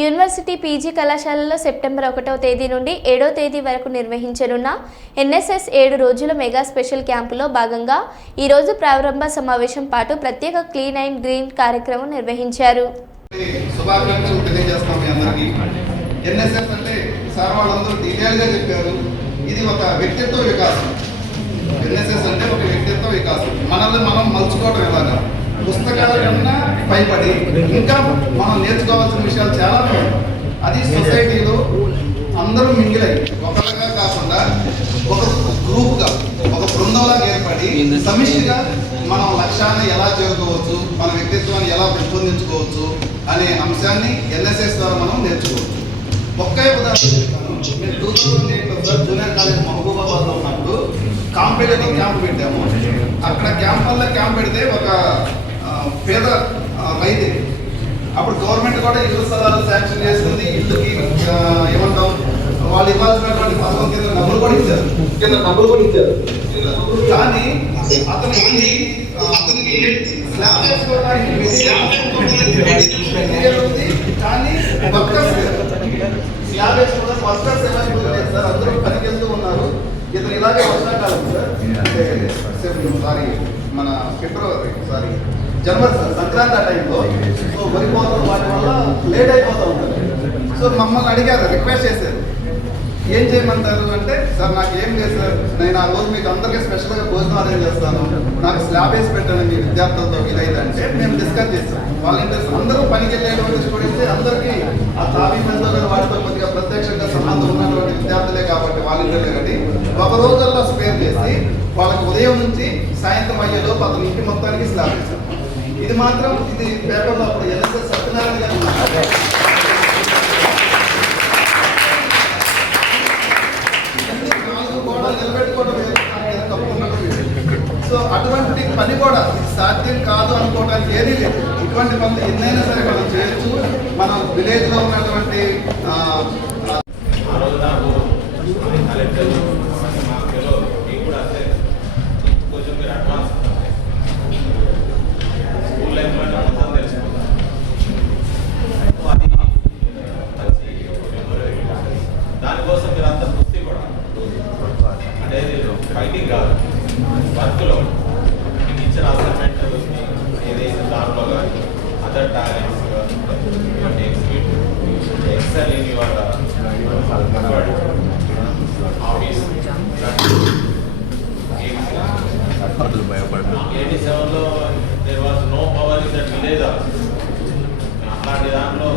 University PG కళాశాలలో September ఒకటో తేదీ నుండి ఏడో తేదీ వరకు నిర్వహించనున్న ఎన్ఎస్ఎస్ ఏడు రోజుల మెగా స్పెషల్ క్యాంపులో భాగంగా ఈరోజు ప్రారంభ సమావేశం పాటు ప్రత్యేక క్లీన్ అండ్ గ్రీన్ కార్యక్రమం నిర్వహించారు. ఎన్ఎస్ఎస్ అంటే సార్ వాళ్ళందరూ డీటెయిల్గా చెప్పారు. ఇది ఒక వ్యక్తిత్వ వికాసం. ఎన్ఎస్ఎస్ అంటే ఒక వ్యక్తిత్వ వికాసం. మనల్ని మనం మలుచుకోవడం ఎలాగా పుస్తకాల కన్నా పైపడి. ఇంకా మనం నేర్చుకోవాల్సిన విషయాలు చాలా ఉన్నాయి. అది సొసైటీలో అందరూ మింగిలై ఒకరిగా కాకుండా ఒక గ్రూప్గా ఒక బృందంలాగా ఏర్పడి సమిష్టిగా మనం లక్ష్యాన్ని ఎలా చేరుకోవచ్చు మన వ్యక్తిత్వాన్ని ఎలా పెంపొందించుకోవచ్చు అనే అంశాన్ని ఎన్ఎస్ఎస్ ద్వారా మనం నేర్చుకోవచ్చు. ఒకే ఉదాహరణ మేము టూ థౌసండ్ ఎయిట్లో సార్ జూనియర్ కాలేజ్ మహబూబాబాద్లో ఉన్నప్పుడు కాంపిటేటివ్ క్యాంప్ పెట్టాము. అక్కడ క్యాంప్ వల్ల క్యాంప్ పెడితే ఒక అప్పుడు గవర్నమెంట్ కూడా ఇల్లు స్థలాలు శాంక్షన్ చేస్తుంది. ఇల్లుకి ఏమంటాం వాళ్ళు ఇవ్వాల్సినటువంటి పథకం కింద డబ్బులు కూడా ఇచ్చారు. కింద డబ్బులు కూడా ఇచ్చారు. కానీ అతనికి ఆ, అతనికి స్లాబ్ వేసుకోవడానికి కానీ వర్కర్స్ లేరు. స్లాబ్ వేసుకోవడం వర్కర్స్ అవైలబుల్ లేదు సార్. అందరూ పనికి వెళ్తూ ఉన్నారు. ఇతను ఇలాగే వర్షాకాలం సార్. అంటే సారీ. మన ఫిబ్రవరి సారీ జనవరి సార్ సంక్రాంతి ఆ టైంలో. సో వరి కోతలు వాటి వల్ల లేట్ అయిపోతూ ఉంటుంది. సో మమ్మల్ని అడిగారు రిక్వెస్ట్ చేశారు. ఏం చేయమంటారు అంటే సార్ నాకు ఏం లేదు సార్. నేను ఆ రోజు మీకు అందరికీ స్పెషల్గా భోజనం అరేంజ్ చేస్తాను. నాకు స్లాబ్ వేసి పెట్టండి మీ విద్యార్థులతో వీలైతే అంటే మేము డిస్కస్ చేస్తాం. వాళ్ళ ఇంట్రెస్ట్ అందరూ పనికి వెళ్ళేటువంటి స్టూడెంట్స్ అందరికీ ఆ తాబీ మీద నుంచి సాయంత్రం అయ్యేలోపు అతని ఇంటి మొత్తానికి స్లాబ్ వేశాం ఇది మాత్రం ఇది పేపర్లో అప్పుడు ఎల్ఎస్ఎస్ సత్యనారాయణ గారు. నాలుగు గోడలు నిలబెట్టుకోవడం. సో అటువంటి పని కూడా ఇది సాధ్యం కాదు అనుకోవడానికి ఏదీ లేదు ఇటువంటి పనులు ఎన్నైనా సరే మనం చేయొచ్చు మన విలేజ్లో ఉన్నటువంటి ఆ రోజు నాకు ఫైటింగ్ కాదు. వర్క్లో ఇచ్చిన అసైన్మెంట్ ఏదైతే దాంట్లో కానీ అదర్ టాలెంట్స్ కానీ excel in your office eighty సెవెన్లో there was no power in that village అలాంటి దాంట్లో